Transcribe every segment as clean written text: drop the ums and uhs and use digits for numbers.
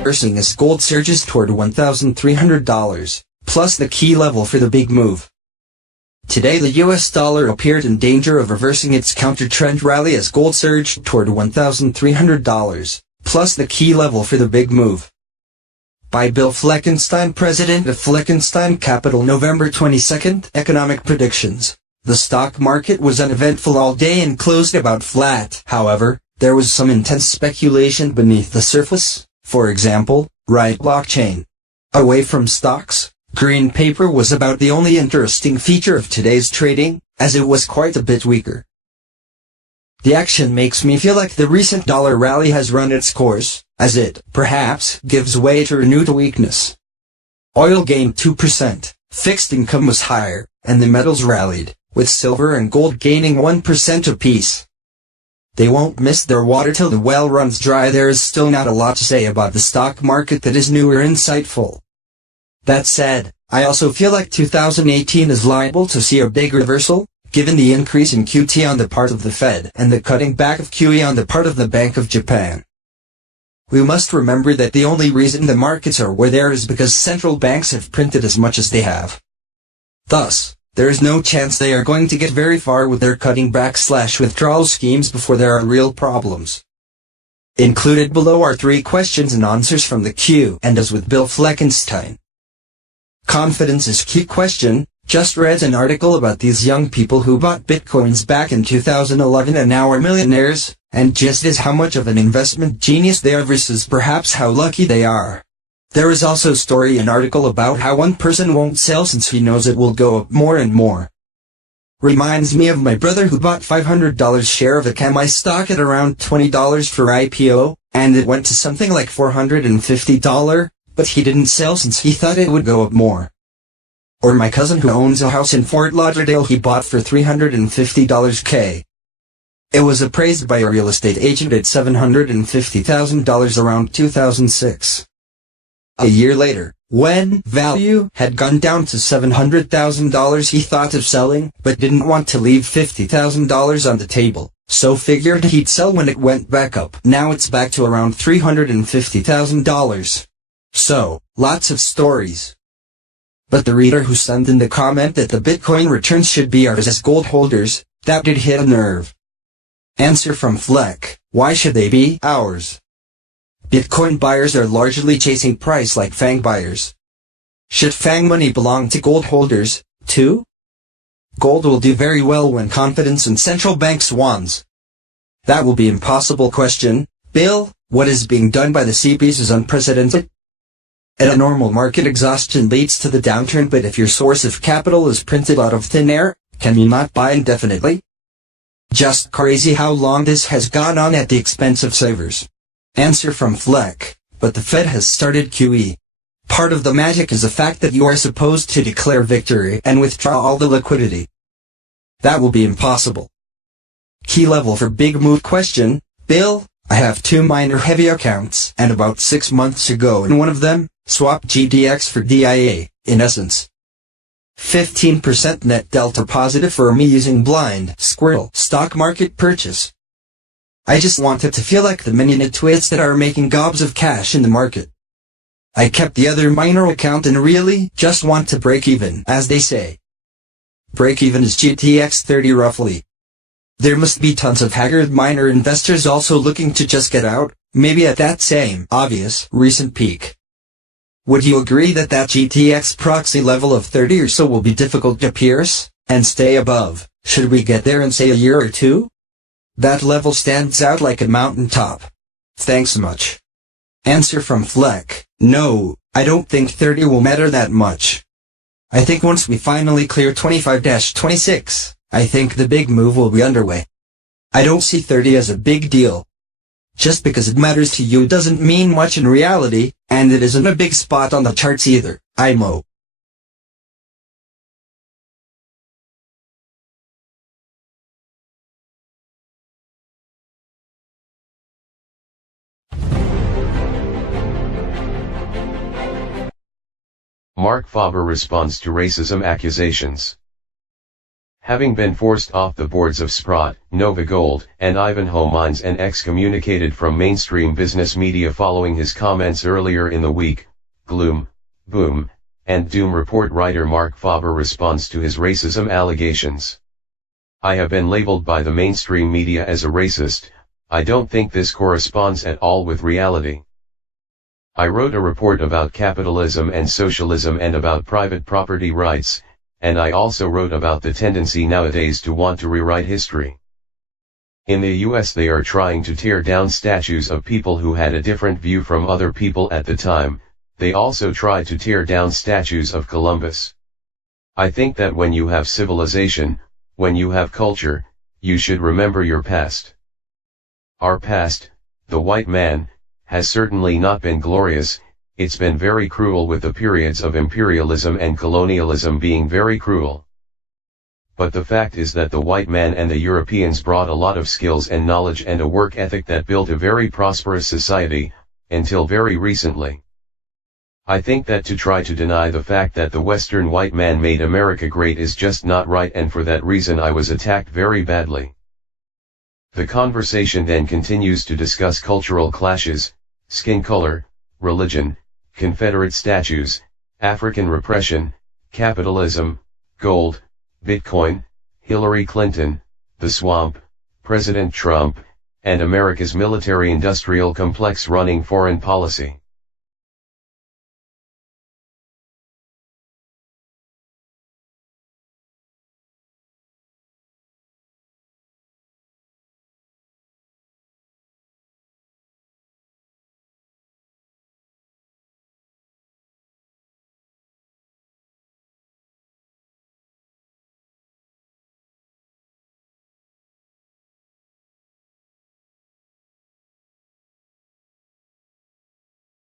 reversing as gold surges toward $1,300, plus the key level for the big move. Today the US dollar appeared in danger of reversing its counter-trend rally as gold surged toward $1,300, plus the key level for the big move. By Bill Fleckenstein, President of Fleckenstein Capital, November 22. Economic predictions. The stock market was uneventful all day and closed about flat. However, there was some intense speculation beneath the surface. For example, right blockchain. Away from stocks, green paper was about the only interesting feature of today's trading, as it was quite a bit weaker. The action makes me feel like the recent dollar rally has run its course, as it, perhaps, gives way to renewed weakness. Oil gained 2%, fixed income was higher, and the metals rallied, with silver and gold gaining 1% apiece. They won't miss their water till the well runs dry. There is still not a lot to say about the stock market that is new or insightful. That said, I also feel like 2018 is liable to see a big reversal, given the increase in QT on the part of the Fed and the cutting back of QE on the part of the Bank of Japan. We must remember that the only reason the markets are where they are is because central banks have printed as much as they have. Thus, there is no chance they are going to get very far with their cutting back/withdrawal schemes before there are real problems. Included below are 3 questions and answers from the Q&As with Bill Fleckenstein. Confidence is key question. Just read an article about these young people who bought bitcoins back in 2011 and now are millionaires, and just as how much of an investment genius they are versus perhaps how lucky they are. There is also a story and article about how one person won't sell since he knows it will go up more and more. Reminds me of my brother who bought $500 share of a Kami stock at around $20 for IPO, and it went to something like $450, but he didn't sell since he thought it would go up more. Or my cousin who owns a house in Fort Lauderdale he bought for $350K. It was appraised by a real estate agent at $750,000 around 2006. A year later, when value had gone down to $700,000 he thought of selling, but didn't want to leave $50,000 on the table, so figured he'd sell when it went back up. Now it's back to around $350,000. So, lots of stories. But the reader who sent in the comment that the Bitcoin returns should be ours as gold holders, that did hit a nerve. Answer from Fleck, why should they be ours? Bitcoin buyers are largely chasing price like FANG buyers. Should FANG money belong to gold holders, too? Gold will do very well when confidence in central banks wanes. That will be impossible question. Bill, what is being done by the CBs is unprecedented. At a normal market exhaustion leads to the downturn, but if your source of capital is printed out of thin air, can you not buy indefinitely? Just crazy how long this has gone on at the expense of savers. Answer from Fleck, but the Fed has started QE. Part of the magic is the fact that you are supposed to declare victory and withdraw all the liquidity. That will be impossible. Key level for big move question, Bill, I have 2 minor heavy accounts, and about 6 months ago in one of them, swapped GDX for DIA, in essence. 15% net delta positive for me using blind squirrel stock market purchase. I just wanted to feel like the many nitwits that are making gobs of cash in the market. I kept the other minor account and really just want to break even, as they say. Break even is GTX 30 roughly. There must be tons of haggard minor investors also looking to just get out, maybe at that same obvious recent peak. Would you agree that GTX proxy level of 30 or so will be difficult to pierce and stay above? Should we get there in say a year or 2? That level stands out like a mountaintop. Thanks much. Answer from Fleck, no, I don't think 30 will matter that much. I think once we finally clear 25-26, I think the big move will be underway. I don't see 30 as a big deal. Just because it matters to you doesn't mean much in reality, and it isn't a big spot on the charts either, IMO. MARC FABER responds to racism accusations. Having been forced off the boards of Sprott, Nova Gold, and Ivanhoe Mines and excommunicated from mainstream business media following his comments earlier in the week, Gloom, Boom, and Doom report writer Mark FABER responds to his racism allegations. I have been labeled by the mainstream media as a racist. I don't think this corresponds at all with reality. I wrote a report about capitalism and socialism and about private property rights, and I also wrote about the tendency nowadays to want to rewrite history. In the US they are trying to tear down statues of people who had a different view from other people at the time. They also try to tear down statues of Columbus. I think that when you have civilization, when you have culture, you should remember your past. Our past, the white man, has certainly not been glorious. It's been very cruel, with the periods of imperialism and colonialism being very cruel. But the fact is that the white man and the Europeans brought a lot of skills and knowledge and a work ethic that built a very prosperous society, until very recently. I think that to try to deny the fact that the Western white man made America great is just not right, and for that reason I was attacked very badly. The conversation then continues to discuss cultural clashes, skin color, religion, Confederate statues, African repression, capitalism, gold, Bitcoin, Hillary Clinton, the swamp, President Trump, and America's military-industrial complex running foreign policy.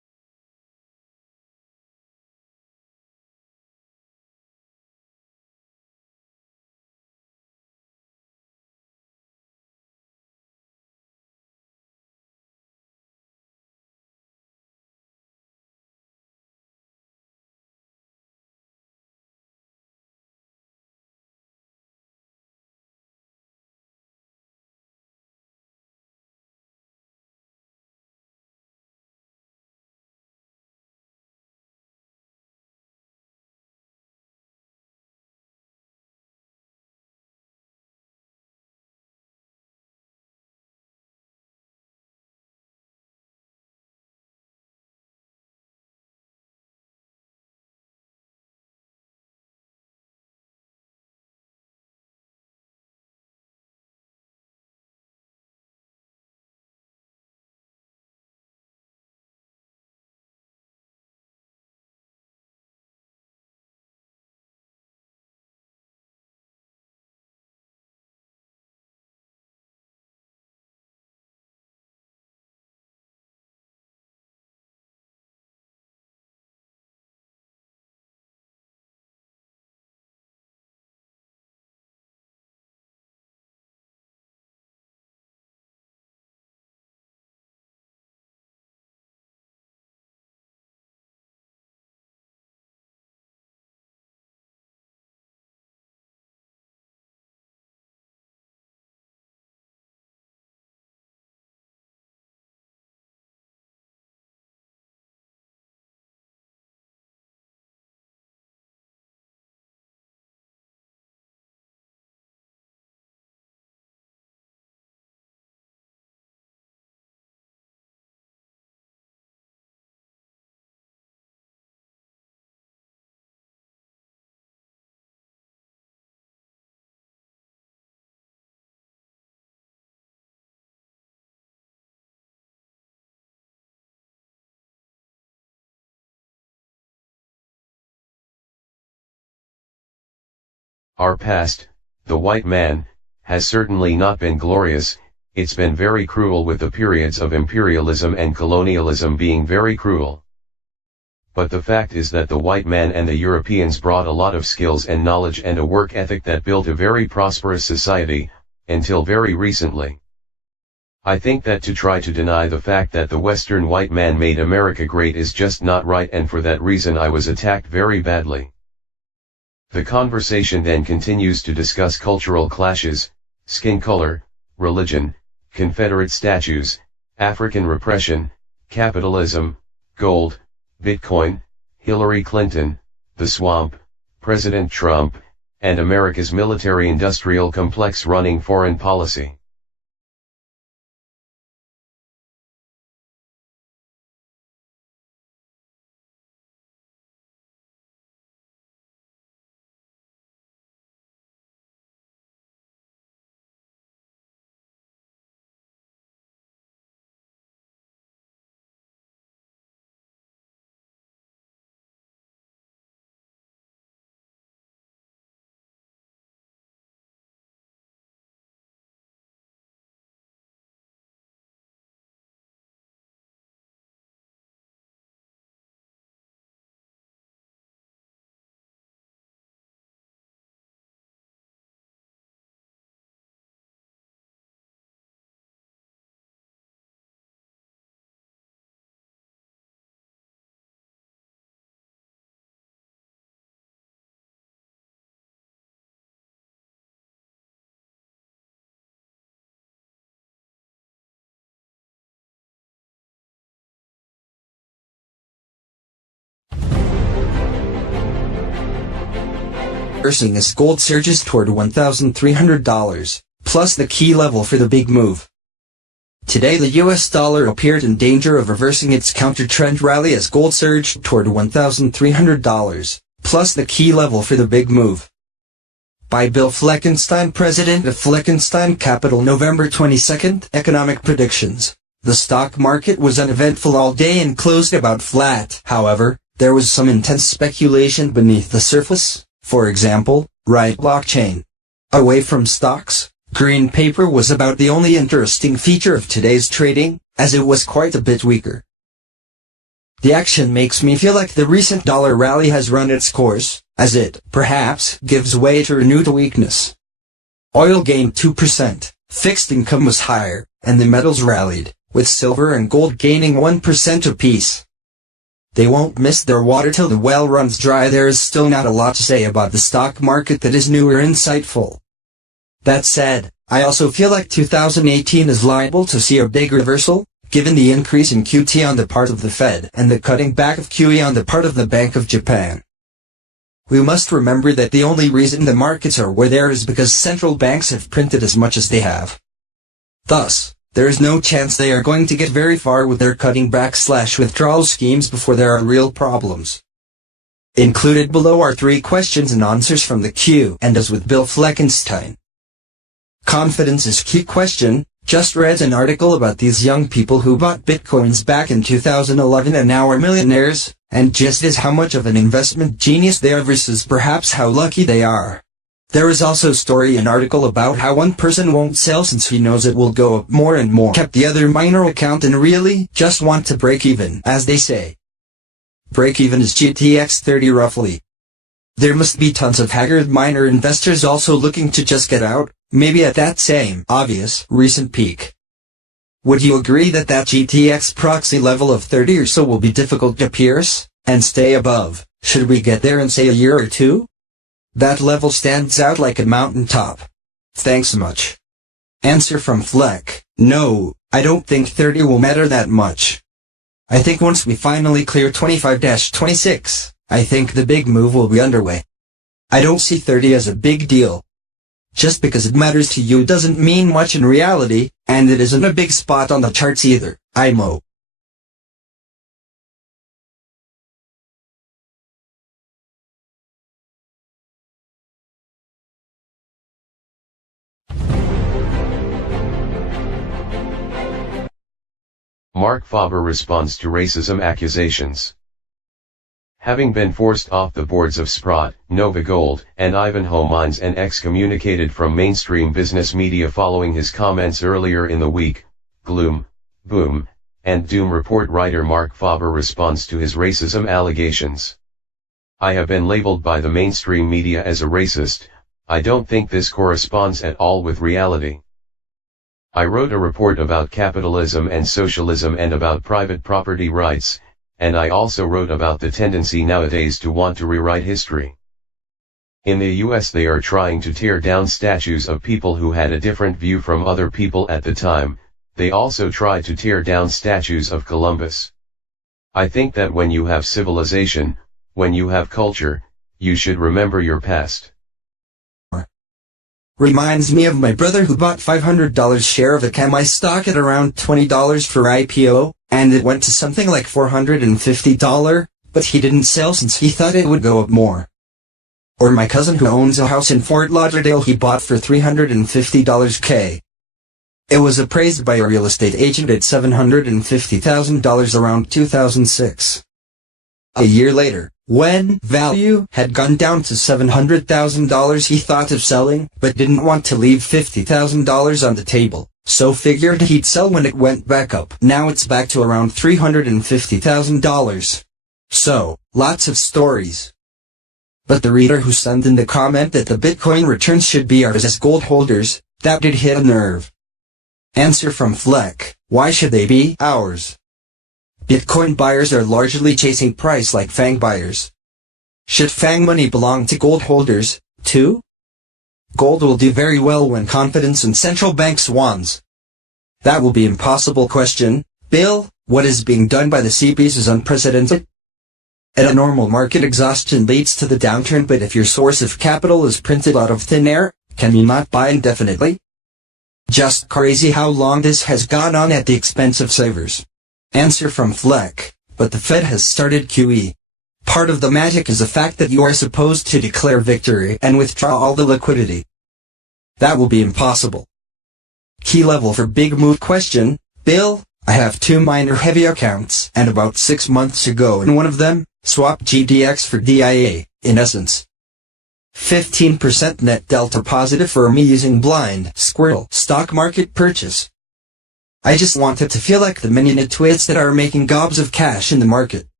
Our past, the white man, has certainly not been glorious. It's been very cruel, with the periods of imperialism and colonialism being very cruel. But the fact is that the white man and the Europeans brought a lot of skills and knowledge and a work ethic that built a very prosperous society, until very recently. I think that to try to deny the fact that the Western white man made America great is just not right, and for that reason I was attacked very badly. The conversation then continues to discuss cultural clashes, skin color, religion, Confederate statues, African repression, capitalism, gold, Bitcoin, Hillary Clinton, the swamp, President Trump, and America's military-industrial complex running foreign policy. Reversing as gold surges toward $1,300, plus the key level for the big move. Today the US dollar appeared in danger of reversing its counter-trend rally as gold surged toward $1,300, plus the key level for the big move. By Bill Fleckenstein, President of Fleckenstein Capital, November 22. Economic predictions. The stock market was uneventful all day and closed about flat. However, there was some intense speculation beneath the surface. For example, right blockchain. Away from stocks, green paper was about the only interesting feature of today's trading, as it was quite a bit weaker. The action makes me feel like the recent dollar rally has run its course, as it, perhaps, gives way to renewed weakness. Oil gained 2%, fixed income was higher, and the metals rallied, with silver and gold gaining 1% apiece. They won't miss their water till the well runs dry. There is still not a lot to say about the stock market that is new or insightful. That said, I also feel like 2018 is liable to see a big reversal, given the increase in QT on the part of the Fed and the cutting back of QE on the part of the Bank of Japan. We must remember that the only reason the markets are where they are is because central banks have printed as much as they have. Thus, there is no chance they are going to get very far with their cutting back/withdrawal schemes before there are real problems. Included below are 3 questions and answers from the Q&As with Bill Fleckenstein. Confidence is key question. Just read an article about these young people who bought bitcoins back in 2011 and now are millionaires, and just as how much of an investment genius they are versus perhaps how lucky they are. There is also a story and article about how one person won't sell since he knows it will go up more and more. Kept the other minor account and really just want to break even, as they say. Break even is GTX 30 roughly. There must be tons of haggard minor investors also looking to just get out, maybe at that same obvious recent peak. Would you agree that GTX proxy level of 30 or so will be difficult to pierce and stay above? Should we get there in say a year or two? That level stands out like a mountaintop. Thanks much. Answer from Fleck. No, I don't think 30 will matter that much. I think once we finally clear 25-26, I think the big move will be underway. I don't see 30 as a big deal. Just because it matters to you doesn't mean much in reality, and it isn't a big spot on the charts either, IMO. MARC FABER responds to racism accusations. Having been forced off the boards of Sprott, Nova Gold, and Ivanhoe Mines and excommunicated from mainstream business media following his comments earlier in the week, Gloom, Boom, and Doom report writer Mark Faber responds to his racism allegations. I have been labeled by the mainstream media as a racist. I don't think this corresponds at all with reality. I wrote a report about capitalism and socialism and about private property rights, and I also wrote about the tendency nowadays to want to rewrite history. In the US they are trying to tear down statues of people who had a different view from other people at the time. They also try to tear down statues of Columbus. I think that when you have civilization, when you have culture, you should remember your past. Reminds me of my brother who bought $500 share of a Chemi stock at around $20 for IPO, and it went to something like $450, but he didn't sell since he thought it would go up more. Or my cousin who owns a house in Fort Lauderdale he bought for $350K. It was appraised by a real estate agent at $750,000 around 2006. A year later, when value had gone down to $700,000 he thought of selling, but didn't want to leave $50,000 on the table, so figured he'd sell when it went back up. Now it's back to around $350,000. So, lots of stories. But the reader who sent in the comment that the Bitcoin returns should be ours as gold holders, that did hit a nerve. Answer from Fleck: why should they be ours? Bitcoin buyers are largely chasing price like FANG buyers. Should FANG money belong to gold holders, too? Gold will do very well when confidence in central banks wanes. That will be impossible. Question: Bill, what is being done by the CBs is unprecedented. At a normal market exhaustion leads to the downturn, but if your source of capital is printed out of thin air, can you not buy indefinitely? Just crazy how long this has gone on at the expense of savers. Answer from Fleck: but the Fed has started QE. Part of the magic is the fact that you are supposed to declare victory and withdraw all the liquidity. That will be impossible. Key level for big move. Question: Bill, I have 2 minor heavy accounts, and about 6 months ago in one of them, swapped GDX for DIA, in essence. 15% net delta positive for me using blind squirrel stock market purchase. I just wanted to feel like the mini nitwits that are making gobs of cash in the market.